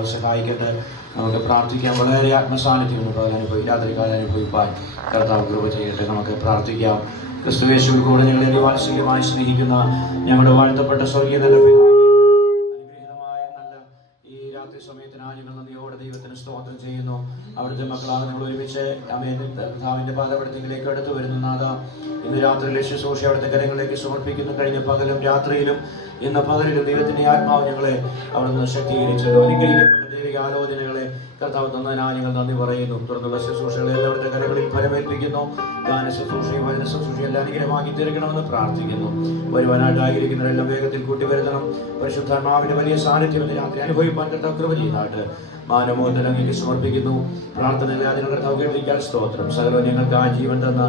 കർത്താവ് സഹായിക്കട്ടെ. നമുക്ക് പ്രാർത്ഥിക്കാം. വളരെ ആത്മസാന്നിധ്യമുണ്ട് പകലനുഭവം രാത്രികാലം അനുഭവിപ്പാൻ കർത്താവ് കൃപ ചെയ്യട്ടെ. നമുക്ക് പ്രാർത്ഥിക്കാം. ക്രിസ്തുയേശുവിൽ കൂടെ ഞങ്ങളെ വാത്സല്യമായി സ്നേഹിക്കുന്ന ഞങ്ങളുടെ വാഴ്ത്തപ്പെട്ട സ്വർഗീയ നല്ല അനുഗ്രഹീതമായ നല്ല ഈ രാത്രി സമയത്തിനായി ഞങ്ങൾ നന്ദിയോടെ ദൈവത്തിന് സ്തോത്രം ചെയ്യുന്നു. അവിടുത്തെ മക്കളാണ് നിങ്ങൾ ഒരുമിച്ച് കർത്താവിന്റെ പാദപീഠത്തിലേക്ക് അടുത്ത് വരുന്ന നാഥ, ഇന്ന് രാത്രിയിലെ ശുശ്രൂഷ അവിടുത്തെ കരങ്ങളിലേക്ക് സമർപ്പിക്കുന്നു. കഴിഞ്ഞ പകലും രാത്രിയിലും ഇന്ന് പകലിലും ദൈവത്തിന്റെ ആത്മാവ് ഞങ്ങളെ അവിടുന്ന് ശക്തീകരിച്ചല്ലോ. അനുഗ്രഹിക്കപ്പെട്ട ദൈവിക ആലോചനകളെ കർത്താവ് തന്നതിനായി ഞങ്ങൾ നന്ദി പറയുന്നു. തുടർന്നുള്ള ശുശ്രൂഷകളെ എല്ലാവരുടെ കരകളിൽ ഫലമേൽപ്പിക്കുന്നു. ഗാന ശുശ്രൂഷയും വചന ശുശ്രൂഷയും എല്ലാം അനുഗ്രഹമാക്കി തീർക്കണമെന്ന് പ്രാർത്ഥിക്കുന്നു. വരുവാനായിട്ടായിരിക്കുന്നവരെല്ലാം വേഗത്തിൽ കൂട്ടിവരുത്തണം. പരിശുദ്ധാത്മാവിന്റെ വലിയ സാന്നിധ്യം ഇന്ന് രാത്രി അനുഭവിപ്പാൻ കർത്താവ് കൃപ ചെയ്തായിട്ട് മാനമോദനങ്ങൾക്ക് സമർപ്പിക്കുന്നു. പ്രാർത്ഥനയിലെ അതിനുള്ള കർത്താവ് കേട്ടിരിക്കാൻ സ്തോത്രം. സകലവും ഞങ്ങൾക്ക് ആ ജീവൻ തന്ന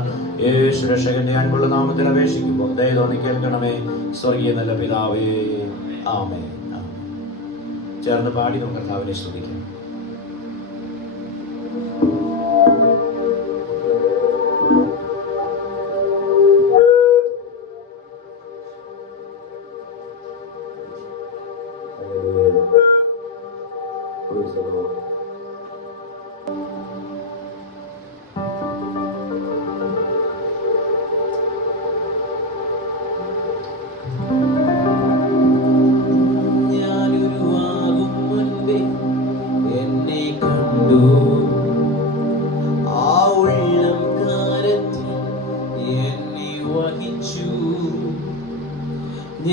യേശു രക്ഷകന്റെ അൻപുള്ള നാമത്തിൽ അപേക്ഷിക്കുമ്പോൾ ദയ തോന്നി കേൾക്കണമേ സ്വർഗീയ നല്ല പിതാവേ. ആമേൻ. ചേർന്ന് പാടി നമുക്ക് കർത്താവിനെ സ്തുതിക്കാം.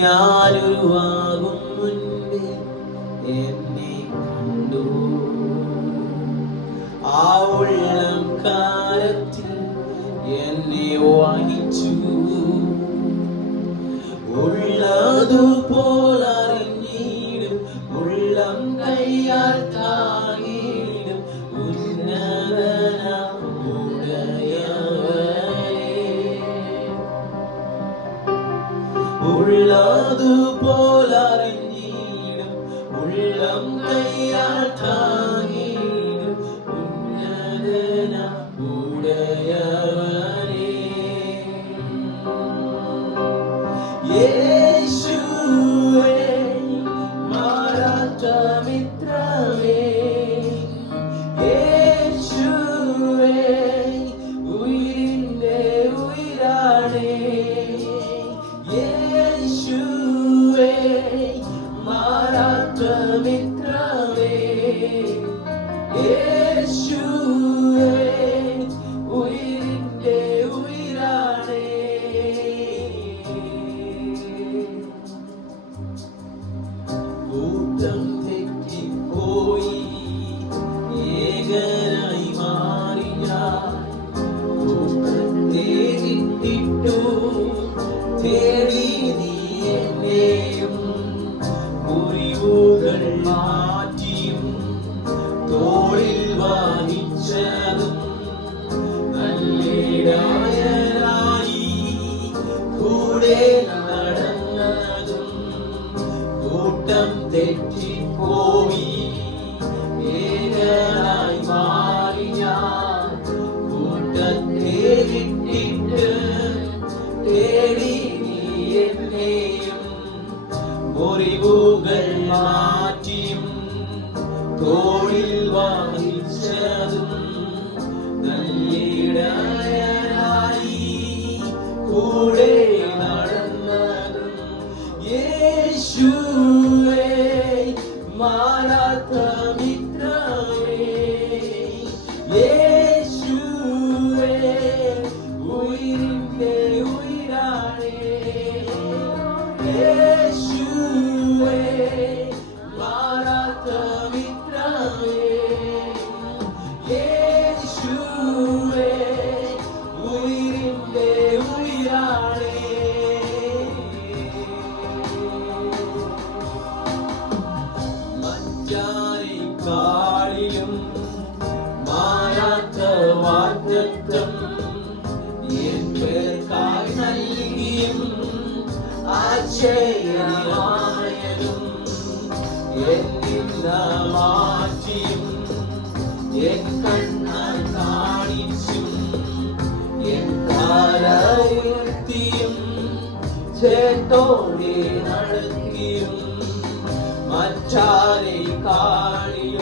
ഞാനൊരുവാകും മുൻപേ എന്നെ കണ്ടു, ആ ഉള്ളം കാലത്തിൽ എന്നെ വഹിച്ചു. ഉള്ളതുപോലറിഞ്ഞിടും ഉള്ളം കയ്യാൽ താങ്ങിടും ഉള്ളതുപോലറിഞ്ഞിടും ഉള്ളം കയ്യാൽ താങ്ങിടും ഉന്നതന ഉടയവനേ. യേശുവേ മാറാത്ത മിത്രമേ, യേശുവേ ഉയിരിന്റെ ഉയിരാണേ, യേശുവേ മാറാത്ത മിത്രമേ, യേശുവേ ഉയിരിന്റെ ഉയിരാണേ. കൂട്ടം തെറ്റിപ്പോയി ഏകനായി മാറി ഞാൻ, കൂട്ടത്തെ വിട്ടിട്ടു തേടി നീ എന്നെയും, മുറിവുകൾ മാറ്റിയും തോളിൽ വഹിച്ചതും നല്ലിടയനായി കൂടെ നടന്നതും. കൂട്ടം തെറ്റിപ്പോയി ഏകനായി മാറി ഞാൻ, കൂട്ടത്തെ വിട്ടിട്ട് തേടി നീ എന്നെയും, മുറിവുകൾ മാറ്റിയും തോളിൽ വഹിച്ചതും നല്ലിടയനായി കൂടെ നടന്നതും. യേശുവേ മാറാത്ത മിത്രമേ, യേശുവേ ഉയിരിന്റെ ഉയിരാണേ, യേശുവേ മാറാത്ത മിത്രമേ, യേശുവേ ഉയിരിന്റെ ഉയിരാണേ. മറ്റാരെക്കാളിലും മാറാത്ത വാഗ്ദത്തം എൻ പേർക്കായി നൽകിയും ആശ്ചര്യമായതും എന്നില്ല മാറ്റിയും എൻ കണ്ണാൽ കാണിച്ചും എൻ കാല ഉയർത്തിയും ചേട്ടോടെ നടത്തിയും മറ്റാരെക്കാളിലും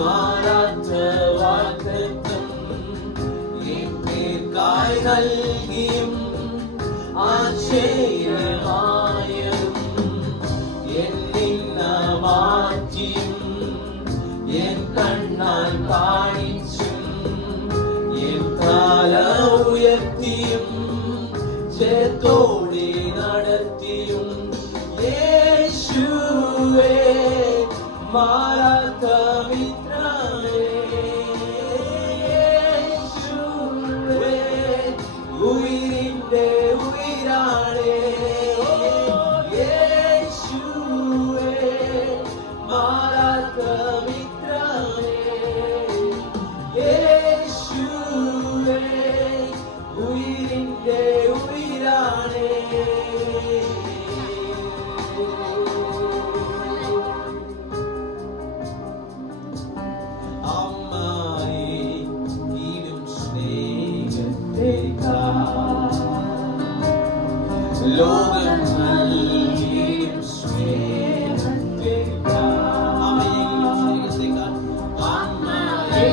മാറാത്ത വാഗ്ദത്തം എനിക്കായി നൽകിയും ആശ്ചര്യമായതും എന്നിന്ന മാറ്റിയും എൻ കണ്ണാൽ കാണിച്ചും എൻ തല ഉയർത്തിയും ചേത്തോടെ നടത്തിയും യേശുവേ മാറാത്ത മിത്രമേ യേശുവേ ഉയിരിന്റെ ഉയിരാണേ യേശുവേ മാറാത്ത മിത്രമേ യേശുവേ ഉയിരിന്റെ ഉയിരാണേ ലോകം നൽകിയും സ്നേഹത്തേക്കാൾ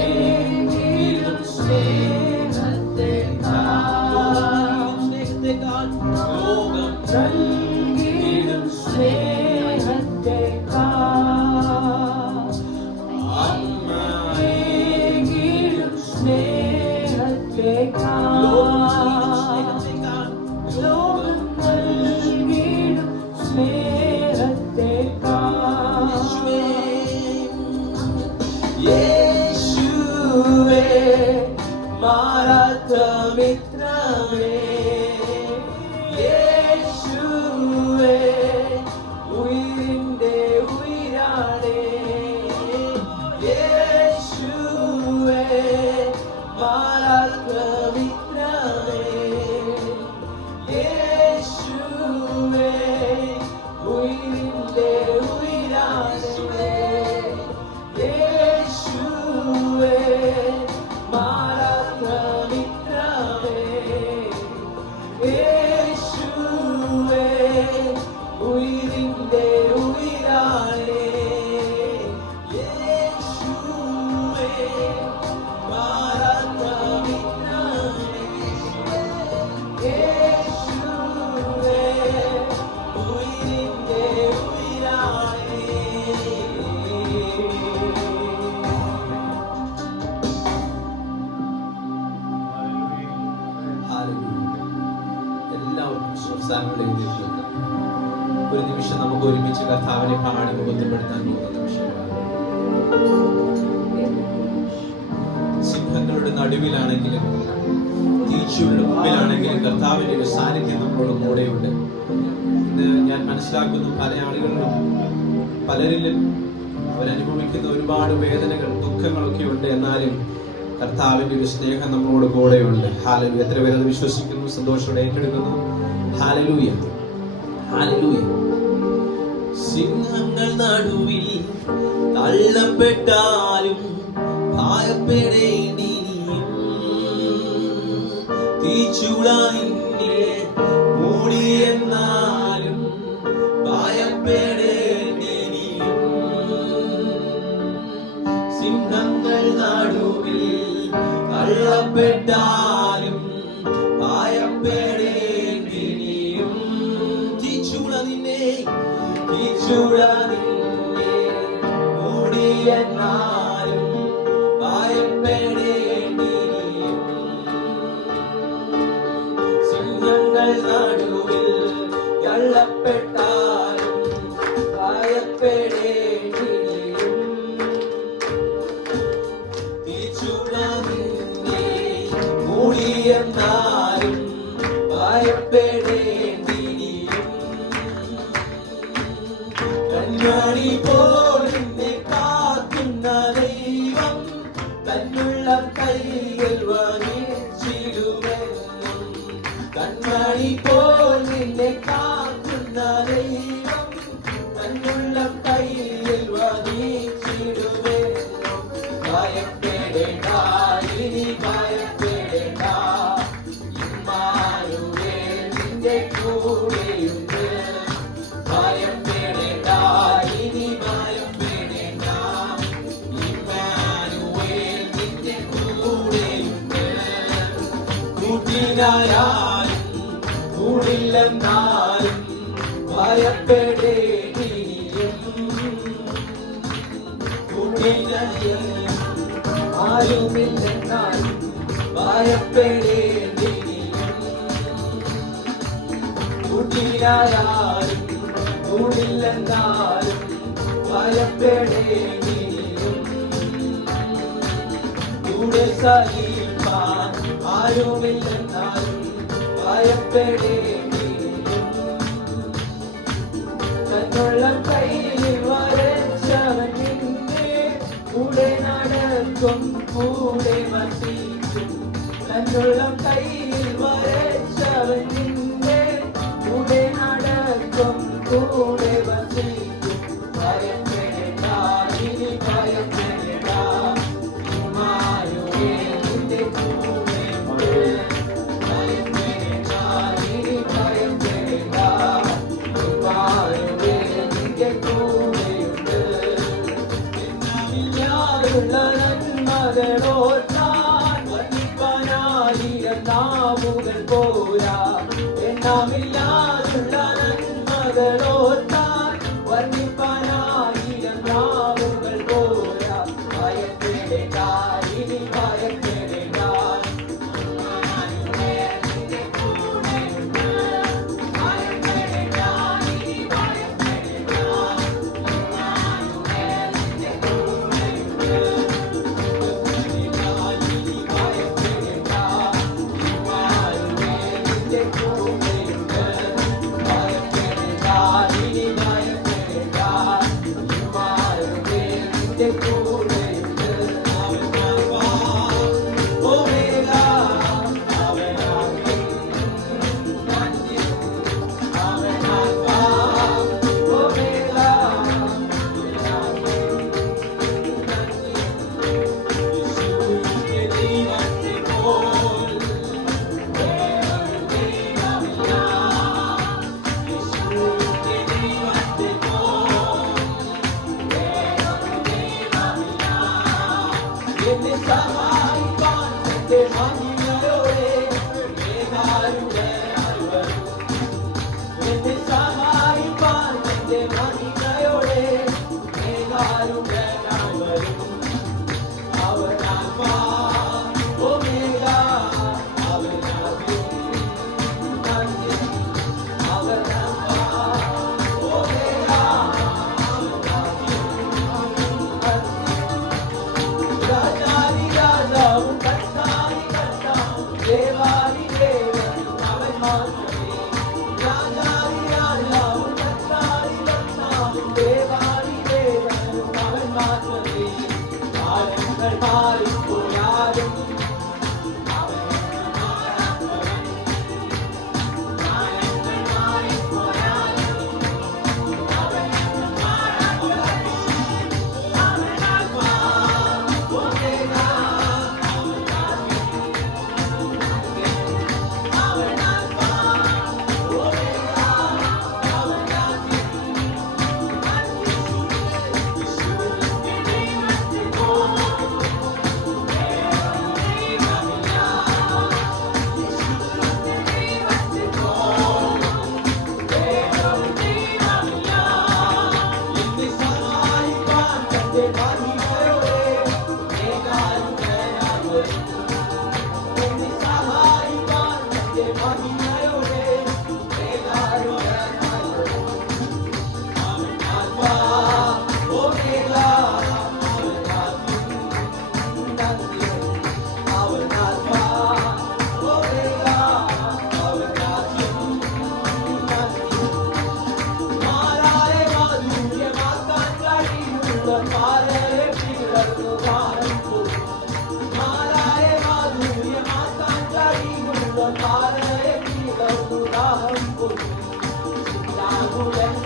അമ്മയെങ്കിലും സ്നേഹത്തേക്കാൾ ലോകം നൽകിയും സ്നേഹത്തേക്കാൾ അമ്മയെങ്കിലും സ്നേഹത്തേക്കാൾ യേശുവേ മാറാത്ത മിത്രമേ യേശുവേ ഉയിരിന്റെ ഉയിരാണേ യേശുവേ മാറാത്ത മിത്രമേ യേശുവേ ഉയിരിന്റെ ഉയിരാണേ യേശുവേ മാറാത്ത മിത്രമേ യേശുവേ ഉയിരിന്റെ ഉയിരാണേ യേശുവേ മാറാത്ത മിത്രമേ യേശുവേ ഉയിരിന്റെ ഉയിരാണേ. എല്ലാവർക്കും സംസ്ഥാനങ്ങളിൽ എഴുന്നേറ്റ് വെക്കാം. ഒരു നിമിഷം നമുക്ക് ഒരുമിച്ച് കർത്താവിനെ പാടി മുഖത്തപ്പെടുത്താൻ പോകുന്ന നിമിഷങ്ങളാണ്. സിംഹങ്ങളുടെ നടുവിലാണെങ്കിലും തീച്ചുകളുടെ മുമ്പിലാണെങ്കിലും കർത്താവിന്റെ ഒരു സാന്നിധ്യം നമ്മളോട് കൂടെയുണ്ട്. ഇന്ന് ഞാൻ മനസ്സിലാക്കുന്നു പല ആളുകളിലും പലരിലും അവരനുഭവിക്കുന്ന ഒരുപാട് വേദനകൾ ദുഃഖങ്ങളൊക്കെ ഉണ്ട്. എന്നാലും കർത്താവിന്റെ ഒരു സ്നേഹം നമ്മളോട് കൂടെയുണ്ട്. ഹല്ലേലൂയ. എത്ര പേര് അത് വിശ്വസിക്കുന്നു, സന്തോഷത്തോടെ ഏറ്റെടുക്കുന്നു? Hallelujah, hallelujah. സിംഹങ്ങൾ നടുവിൽ തള്ളപ്പെട്ടാലും ഭയപ്പെടേണ്ടി തീച്ചുളാനിന്നെ മൂടിയെന്നാലും ഭയപ്പെടേണ്ടി സിംഹങ്ങൾ നടുവിൽ തള്ളപ്പെട്ടാലും ഭയപ്പെടേണ്ടിയും തീച്ചുളനിന്നെ മൂടിയെന്നാലും ഭയപ്പെടേണ്ടിയും സിംഹങ്ങൾ നടുവിൽ തള്ളപ്പെട്ടാലും ഭയപ്പെടേണ്ടിയും തീച്ചുളനിന്നെ മൂടിയെന്നാലും ഭയപ്പെടേണ്ടിയും കൺമണി പോൽ നിന്നെ കാക്കുന്ന ദൈവം തന്നുള്ള കൈയിൽ വഹിച്ചിടുമെന്നും കൺമണി പോൽ നിന്നെ കാക്കുന്ന ദൈവം തന്നുള്ള കൈയിൽ വഹിച്ചിടുമെന്നും ഭയപ്പെടേണ്ട ഇനി ഭയപ്പെടേണ്ട ഇമ്മാനുവേൽ നിന്റെ കൂടെയുണ്ട് ഭയപ്പെടേണ്ട ഇനി ഭയപ്പെടേണ്ട ഇമ്മാനുവേൽ കൂട്ടിനായാലും കൂടില്ലെന്നാലും ഭയപ്പെടേണ്ടിയും കൂട്ടിനായാലും ആരുമില്ലെന്നാലും ഭയപ്പെടേണ്ടിയും കൂട്ടിനായാലും കൂടില്ലെന്നാലും ഭയപ്പെടേണ്ടിയും കൂടെ സഹിപ്പാൻ ആരുമില്ലെന്നാലും ഭയപ്പെടേണ്ടിയും തന്നുള്ള കയ്യിൽ വരച്ചവൻ നിന്നെ കൂടെ നടക്കും കൂടെ വസിക്കും തന്നുള്ള കയ്യിൽ വരച്ചവൻ നിന്നെ കൂടെ നടക്കും കൂടെ വസിക്കും ഭയപ്പെടേണ്ട ഇനി ഭയപ്പെടേണ്ട ഇമ്മാനുവേൽ നിന്റെ കൂടെയുണ്ട് ഭയപ്പെടേണ്ട ഇനി ഭയപ്പെടേണ്ട ഇമ്മാനുവേൽ നിന്റെ കൂടെയുണ്ട് എന്നാമില്ലാതുള്ള നന്മകളോർത്താൻ വർണ്ണിപ്പാനായിരം നാവുകൾ പോരാ എന്നാമില്ലാതുള്ള നന്മകളോർത്താൻ വർണ്ണിപ്പാനായിരം നാവുകൾ പോരാ ഭയപ്പെടേണ്ട ഇനി ഭയപ്പെടേണ്ട നിന്റെ കൂടെയുണ്ട് ഭയപ്പെടേണ്ട ഇനി ഭയപ്പെടേണ്ട നിന്റെ കൂടെയുണ്ട് ഇനി ഭയപ്പെടേണ്ട നിന്റെ കൂടെയുണ്ട് ഭയപ്പെടേണ്ട ഇനി ഭയപ്പെടേണ്ട നിന്റെ കൂടെയുണ്ട് ഓമേഗ അവനാകും അവനാൽഫ ഓമേഗ യേശുവിന്റെ ദൈവത്തെ പോൽ വേറൊരു ദൈവമില്ല യേശുവിന്റെ ദൈവത്തെ പോൽ വേറൊരു ദൈവമില്ല എന്നെ സഹായിപ്പാൻ തന്റെ മഹിമയോടെ മേഘാരുടനായി വരും എന്നെ സഹായിപ്പാൻ തന്റെ മഹിമയോടെ മേഘാരുടനായി വരും അവനാൽഫ ഓമേഗ അവനാകും അവനാൽഫ ഓമേഗ രാജാതി രാജാവും കർത്താതി കർത്താവും ദേവാതി ദേവനും അവൻ മാത്രമേ രാജാതി രാജാവും കർത്താതി കർത്താവും ദേവാതി ദേവനും അവൻ മാത്രമേ കാലങ്ങൾ മാറിപ്പോയാലും അവനെന്ന് മാറാത്തവൻ കാലങ്ങൾ മാറിപ്പോയാലും അവനെന്ന് മാറാത്തവൻ അവനാൽഫ ഓമേഗ അവനാൽഫ ഓമേഗ അവനാൽഫ യേശുവിന്റെ ദൈവത്തെ പോൽ വേറൊരു ദൈവമില്ല യേശുവിന്റെ ദൈവത്തെ പോൽ വേറൊരു ദൈവമില്ല എന്നെ സഹായിപ്പാൻ തന്റെ മഹിമയോടെ മേഘാരുടനായി വരും എന്നെ സഹായിപ്പാൻ തന്റെ മഹിമയോടെ മേഘാരുടനായി വരും അവനാൽഫ ഓമേഗ അവനാകും അവനാൽഫ ഓമേഗ അവനാകും മാറായ മാധുര്യമാക്കാൻ കഴിയുള്ള പാറയെ പിളർന്നു വാരം പോകും മാറായ മാധുര്യമാക്കാൻ കഴിയുള്ള പാറയെ പിളർന്നു ദാഹം പോകും ചിന്താകുലങ്ങളില്ലാതെ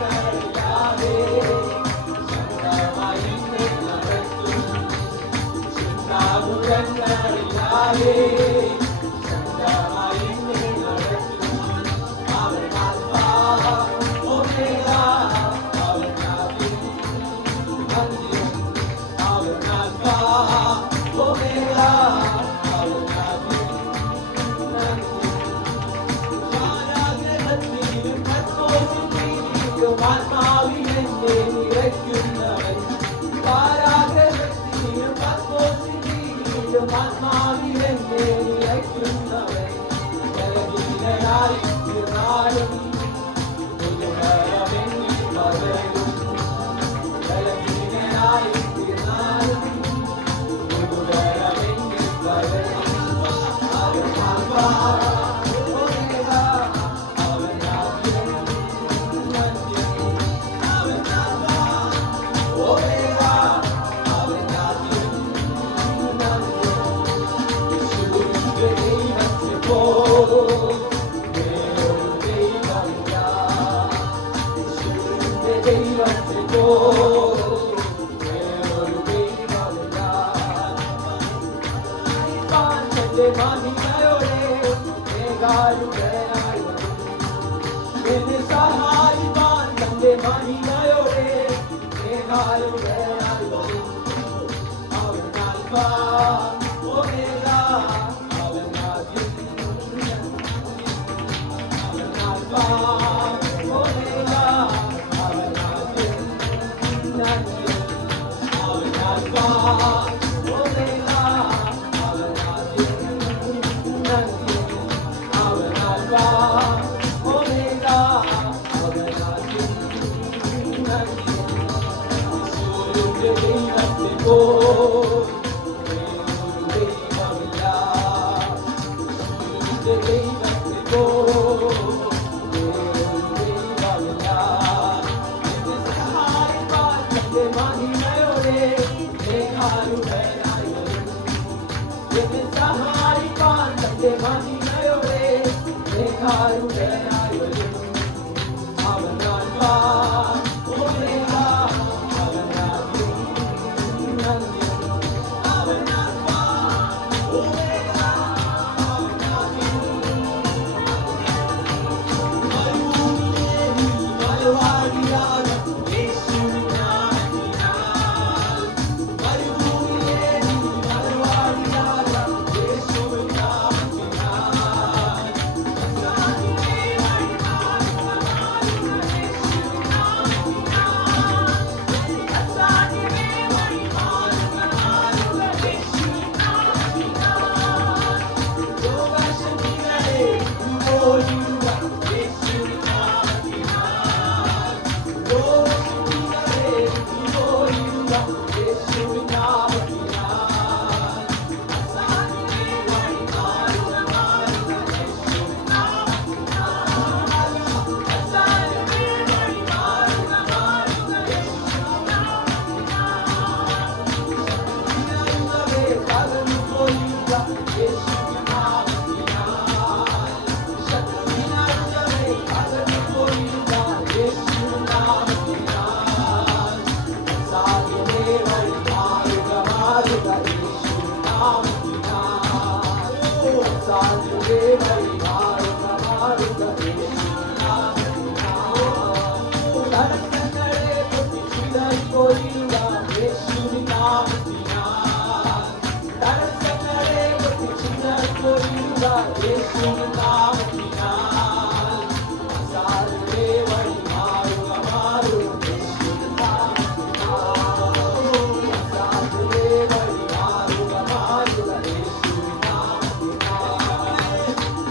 ശക്തമായി എന്നെ നടത്തും ചിന്താകുലങ്ങളില്ലാതെ ശക്തമായി എന്നെ നടത്തും അവനാൽഫ ഓമേഗ അവനാകും അവനാൽഫ ആത്മാവിലെന്നെ നിറയ്ക്കുന്നവൻ ബലഹീനനായി തീർന്നാലും പുതുബലമെന്നിൽ പകരും. ബലഹീനനായി തീർന്നാലും പുതുബലമെന്നിൽ പകരും. അവൻ ആൽഫാ ഒമേഗ, അവൻ ആദ്യം അന്ത്യം. അവൻ ആൽഫാ ഒമേഗ, അവൻ ആദ്യം അന്ത്യം. യേശുവിന്റെ ദൈവത്തെ പോൽ വേറൊരു ദൈവമില്ല. യേശുവിന്റെ ദൈവത്തെ പോൽ വേറൊരു ദൈവമില്ല. തന്റെ മഹിമയോടെ മേഘാരൂഢനായി വരും. എന്നെ സഹായിപ്പാൻ തന്റെ മഹിമയോടെ മേഘാരൂഢനായി വരും. അവൻ ആൽഫാ ഒമേഗ, അവൻ ആദ്യം അവൻ ആൽഫാ ഒമേഗ, അവൻ ആദ്യം അന്ത്യം. അവൻ ആൽഫാ ഒമേഗ, അവൻ ആദ്യം അന്ത്യം. അവൻ ആൽഫാ ഒമേഗ, അവൻ ആദ്യം അന്ത്യം. യേശുവിന്റെ ദൈവത്തെ പോൽ വേറൊരു ദൈവമില്ല. യേശുവിന്റെ ദൈവത്തെ പോൽ വേറൊരു ദൈവമില്ല. എന്നെ സഹായിപ്പാൻ തന്റെ മഹിമയോടെ മേഘാരൂഢനായി വരും. എന്നെ സഹായിപ്പാൻ തന്റെ മഹിമയോടെ മേഘാരൂഢനായി വരും. അവൻ ആൽഫാ ഒമേഗ, അവൻ ആദ്യം അന്ത്യം. അവൻ ആൽഫാ ഒമേഗ, അവൻ ആദ്യം മരുഭൂമിയിൽ മലവാടിയായ യേശുവിൻ നാമത്തിനാൽ. മരുഭൂമിയിൽ മലവാടിയായ യേശുവിൻ നാമത്തിനാൽ. അസാധ്യമേ വഴിമാറുക യേശുവിൻ നാമത്തിനാൽ. അസാധ്യമേ വഴിമാറുക യേശുവിൻ നാമത്തിനാൽ. ലോകശക്തികളെ പോലുള്ള യേശുവിൻ നാമത്തിനാൽ. ലോകശക്തികളെ പോലുള്ള യേശുവിൻ നാമത്തിനാൽ. അസാധ്യമേ വഴിമാറുക യേശുവിൻ നാമത്തിനാൽ. അസാധ്യമേ വഴിമാറുക യേശുവിൻ നാമത്തിനാൽ. ശക്തിയായുള്ളവേ പകർന്നുപോയില്ല യേശുവിൻ നാമത്തിനാൽ. ശക്തിയായുള്ളവേ പകർന്നുപോയില്ല യേശുവിൻ നാമത്തിനാൽ. അസാധ്യമേ വഴിമാറുക യേശുവിൻ നാമത്തിനാൽ. അസാധ്യമേ വഴിമാറുക യേശുവിൻ നാമത്തിനാൽ. തടസ്സങ്ങളെ പൊട്ടിച്ചിതറിപ്പോയില്ല യേശുവിൻ നാമത്തിനാൽ. തടസ്സങ്ങളെ പൊട്ടിച്ചിതറിപ്പോയില്ല യേശുവിൻ നാമത്തിനാൽ. അസാധ്യമേ വഴിമാറുക യേശുവിൻ നാമത്തിനാൽ. അസാധ്യമേ വഴിമാറുക യേശുവിൻ നാമത്തിനാൽ.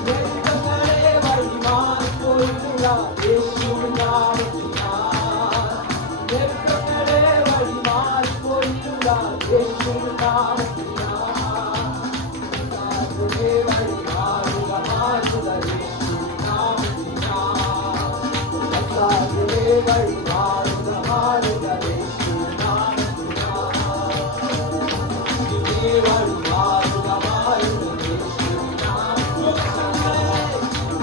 ഞെരുക്കങ്ങളെ വഴിമാറിപ്പോയില്ല യേശുവിൻ നാമത്തിനാൽ. ഞെരുക്കങ്ങളെ വഴിമാറിപ്പോയില്ല യേശുവിൻ നാമത്തിനാൽ. അസാധ്യമേ വഴിമാറുക യേശുവിൻ നാമത്തിനാൽ. അസാധ്യമേ വഴിമാറുക യേശുവിൻ നാമത്തിനാൽ. അസാധ്യമേ വഴിമാറുക യേശുവിൻ നാമത്തിനാൽ.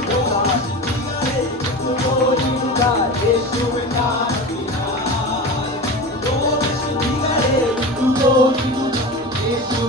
ലോകശക്തികളെ പോലുള്ള യേശുവിൻ നാമത്തിനാൽ. ലോകശക്തികളെ പോലുള്ള യേശുവിൻ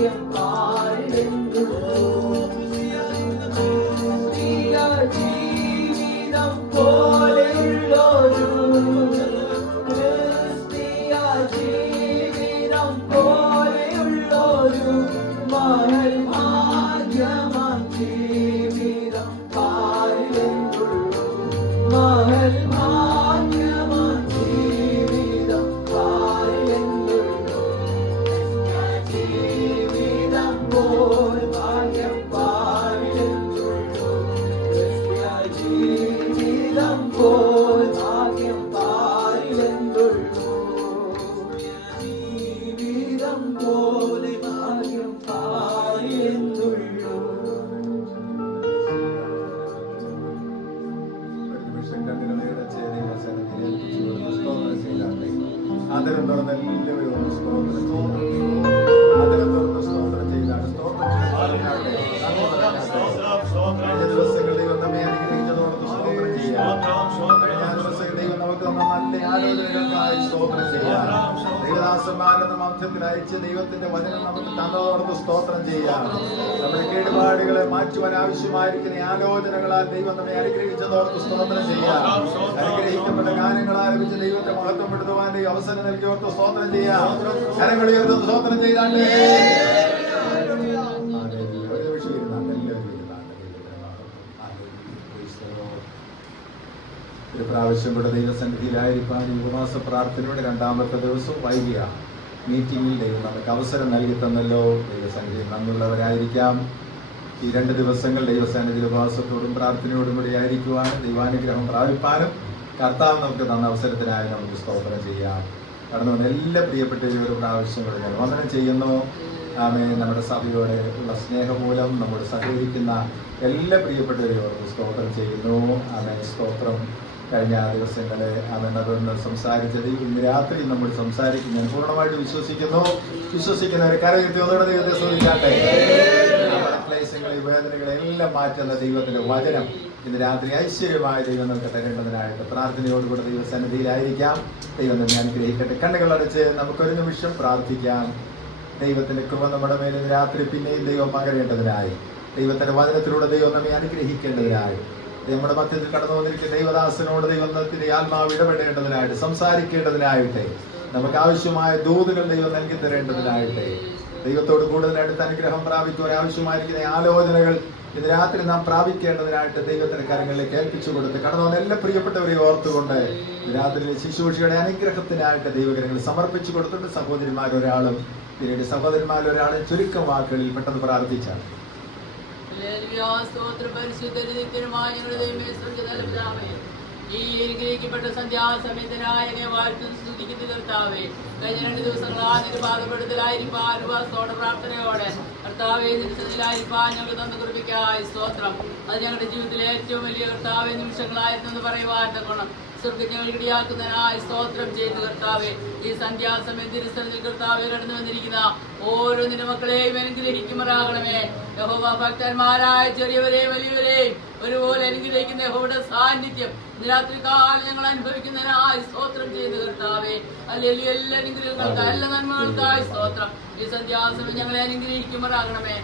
ഭാഗ്യം പാരിലെന്നുള്ളൂ. ക്രിസ്തീയ ജീവിതം പോലെയുള്ളൊരു ക്രിസ്തീയ ജീവിതം പോലെയുള്ളൊരു മഹൽ ഭാഗ്യമാം ജീവിതം പാരിലെന്നുള്ളൂ. മഹൽ ഭാഗ്യമാം ജീവിതം പാരിലെന്നുള്ളൂ. ജീവിതം പോൽ ഭാഗ്യം പാരിലെന്നുള്ളൂ. ജീവിതം പോൽ ഭാഗ്യം പാരിലെന്നുള്ളൂ. ജീവിതം പോലെ ഭാഗ്യം പാരിലെന്നുള്ളൂ. ആദരം തുറന്ന് എല്ലാവരും ഒന്ന് സ്തോത്രം ചെയ്യണം. ആദരം തുറന്ന് സ്തോത്രം ചെയ്താണ്. സ്തോത്രം പറഞ്ഞാട്ടെ. കഴിഞ്ഞ ദിവസങ്ങളിൽ ദൈവം നമ്മെ അനുഗ്രഹിച്ചതോടൊപ്പം സ്തോത്രം ചെയ്യാം. കഴിഞ്ഞ ദിവസങ്ങളിൽ ദൈവം നമുക്ക് തന്ന നല്ല ആലോചനകൾക്കായി സ്തോത്രം ചെയ്യാം. ദൈവദാസന്മാരുടെ മധ്യത്തിൽ അയച്ച് ദൈവത്തിന്റെ വചനം നമുക്ക് തന്നതോടൊപ്പം സ്തോത്രം ചെയ്യാം. നമ്മുടെ കേടുപാടുകളെ മാറ്റുവാൻ ആവശ്യമായിരിക്കുന്ന ആലോചനകളാൽ ദൈവം നമ്മെ അനുഗ്രഹിച്ചതോടൊപ്പം സ്തോത്രം ചെയ്യാം. അനുഗ്രഹിക്കപ്പെട്ട ഗാനങ്ങൾ ആരംഭിച്ച് ദൈവത്തെ മഹത്വപ്പെടുത്തുവാൻ ഈ അവസരം നൽകിയോർത്ത് സ്തോത്രം ചെയ്യാം. കരങ്ങളുയർത്ത് സ്തോത്രം ചെയ്താണ്ടേ. ഒരു നിമിഷം ഇരുന്നാണ്ട് എല്ലാവരും ഇരുന്നാണ്ട് ഒരു പ്രാവശ്യം കൂടെ ദൈവസന്നിധിയിലായിരിക്കാൻ ഈ ഉപവാസ പ്രാർത്ഥനയുടെ രണ്ടാമത്തെ ദിവസം വൈകിയ മീറ്റിംഗിൽ ദൈവം നമുക്ക് അവസരം നൽകി തന്നല്ലോ. ദൈവസന്നിധിയിൽ നന്ദിയുള്ളവരായിരിക്കാം. ഈ 2 ദിവസങ്ങൾ ദൈവസന്നിധിയിൽ ഉപവാസത്തോടും പ്രാർത്ഥനയോടും കൂടി ആയിരിക്കുവാനും ദൈവാനുഗ്രഹം പ്രാപിപ്പാനും കർത്താവ് നമുക്ക് തന്ന അവസരത്തിനായി നമുക്ക് സ്തോത്രം ചെയ്യാം. കടന്നു വന്ന എല്ലാ പ്രിയപ്പെട്ടവരും ഒരു പ്രാവശ്യം കൂടെ ഞാൻ വന്ദനം ചെയ്യുന്നു. ആമേ. നമ്മുടെ സഭയോടെ ഉള്ള സ്നേഹം മൂലം നമ്മോട് സഹകരിക്കുന്ന എല്ലാ പ്രിയപ്പെട്ടവരെയും അവർക്ക് സ്തോത്രം ചെയ്യുന്നു. ആമേ. സ്തോത്രം. കഴിഞ്ഞ ദിവസങ്ങളെ അവൻ അതൊന്ന് സംസാരിച്ചത് ഇന്ന് രാത്രി നമ്മൾ സംസാരിക്കും ഞാൻ പൂർണ്ണമായിട്ട് വിശ്വസിക്കുന്നു. വിശ്വസിക്കുന്നവരെ കരയുത്തി ഒന്നുകൂടെ ദൈവത്തെ സ്തുതിക്കട്ടെ. ക്ലേശങ്ങളെ വേദനകളെ എല്ലാം മാറ്റുന്ന ദൈവത്തിന്റെ വചനം ഇന്ന് രാത്രി ഐശ്വര്യമായ ദൈവം നമുക്ക് തരേണ്ടതിനായിട്ട് പ്രാർത്ഥനയോടുകൂടെ ദൈവസന്നിധിയിലായിരിക്കാം. ദൈവം തന്നെ അനുഗ്രഹിക്കട്ടെ. കണ്ണുകളടച്ച് നമുക്കൊരു നിമിഷം പ്രാർത്ഥിക്കാം. ദൈവത്തിന്റെ കൃപ നമ്മുടെ മേൽ ഇന്ന് രാത്രി പിന്നെയും ദൈവം പകരേണ്ടതിനായി, ദൈവത്തിന്റെ വചനത്തിലൂടെ ദൈവം നമ്മെ അനുഗ്രഹിക്കേണ്ടതിനായി, നമ്മുടെ മധ്യത്തിൽ കടന്നു വന്നിരിക്കുന്ന ദൈവദാസനോട് ദൈവത്തിന്റെ ആത്മാവ് ഇടപെടേണ്ടതിനായിട്ട്, സംസാരിക്കേണ്ടതിനായിട്ട്, നമുക്ക് ആവശ്യമായ ദൂതുകൾ ദൈവം നൽകി തരേണ്ടതിനായിട്ട്, ദൈവത്തോട് കൂടുതൽ അടുത്ത അനുഗ്രഹം പ്രാപിക്കുവാൻ ആവശ്യമായിരിക്കുന്ന ആലോചനകൾ ഇന്ന് രാത്രി നാം പ്രാപിക്കേണ്ടതിനായിട്ട് ദൈവത്തിന്റെ കരങ്ങളിലേക്ക് ഏൽപ്പിച്ചു കൊടുത്ത് കടന്നു വന്ന എല്ലാ പ്രിയപ്പെട്ടവരെയും ഓർത്തുകൊണ്ട് രാത്രി ശുശ്രൂഷയുടെ അനുഗ്രഹത്തിനായിട്ട് ദൈവകരങ്ങളിൽ സമർപ്പിച്ചു കൊടുത്തിട്ട് സഹോദരിമാരൊരാളും പിന്നീട് സഹോദരന്മാരൊരാളും ചുരുക്കം വാക്കുകളിൽ പെട്ടെന്ന് പ്രാർത്ഥിച്ചാണ്. ഈ അനുഗ്രഹിക്കപ്പെട്ട സന്ധ്യാസമയത്തിനായ സ്തുതിക്കുന്ന കർത്താവേ, കഴിഞ്ഞ 2 ദിവസങ്ങളാ നിരുപാകപ്പെടുത്തലായിരിക്കാൻ ഉപവാസത്തോടെ പ്രാർത്ഥനയോടെ കർത്താവെ നിരസനയിലായിരിക്കാൻ ഞങ്ങൾ തന്ന കൃപയ്ക്കായി സ്തോത്രം. അത് ഞങ്ങളുടെ ജീവിതത്തിലെ ഏറ്റവും വലിയ കർത്താവെ നിമിഷങ്ങളായിരുന്നെന്ന് പറയുവാൻ തക്കണം സ്വർഗ്ഗങ്ങൾ ഇടിയാക്കുന്നതിനായി സ്തോത്രം ചെയ്തു കർത്താവെ. ഈ സന്ധ്യാസമയം തിരുസന്നിധിയിൽ കർത്താവെ കടന്നു വന്നിരിക്കുന്ന ഓരോ നിരമക്കളെയും അനുഗ്രഹിക്കുമാറാകണമേ. യഹോവ ഭക്തന്മാരായ ചെറിയവരെയും വലിയവരെയും ഒരുപോലെ അനുഗ്രഹിക്കുന്ന യഹോവയുടെ സാന്നിധ്യം രാത്രി കാലം ഞങ്ങൾ അനുഭവിക്കുന്നതിനായി സ്തോത്രം ചെയ്തു കർത്താവെ. അല്ലെങ്കിൽ എല്ലാ അനുഗ്രഹങ്ങൾക്കായി എല്ലാ നന്മകൾക്കായി സ്തോത്രം. ഈ സന്ധ്യാസമയം ഞങ്ങളെ അനുഗ്രഹിക്കുമാറാകണമേ.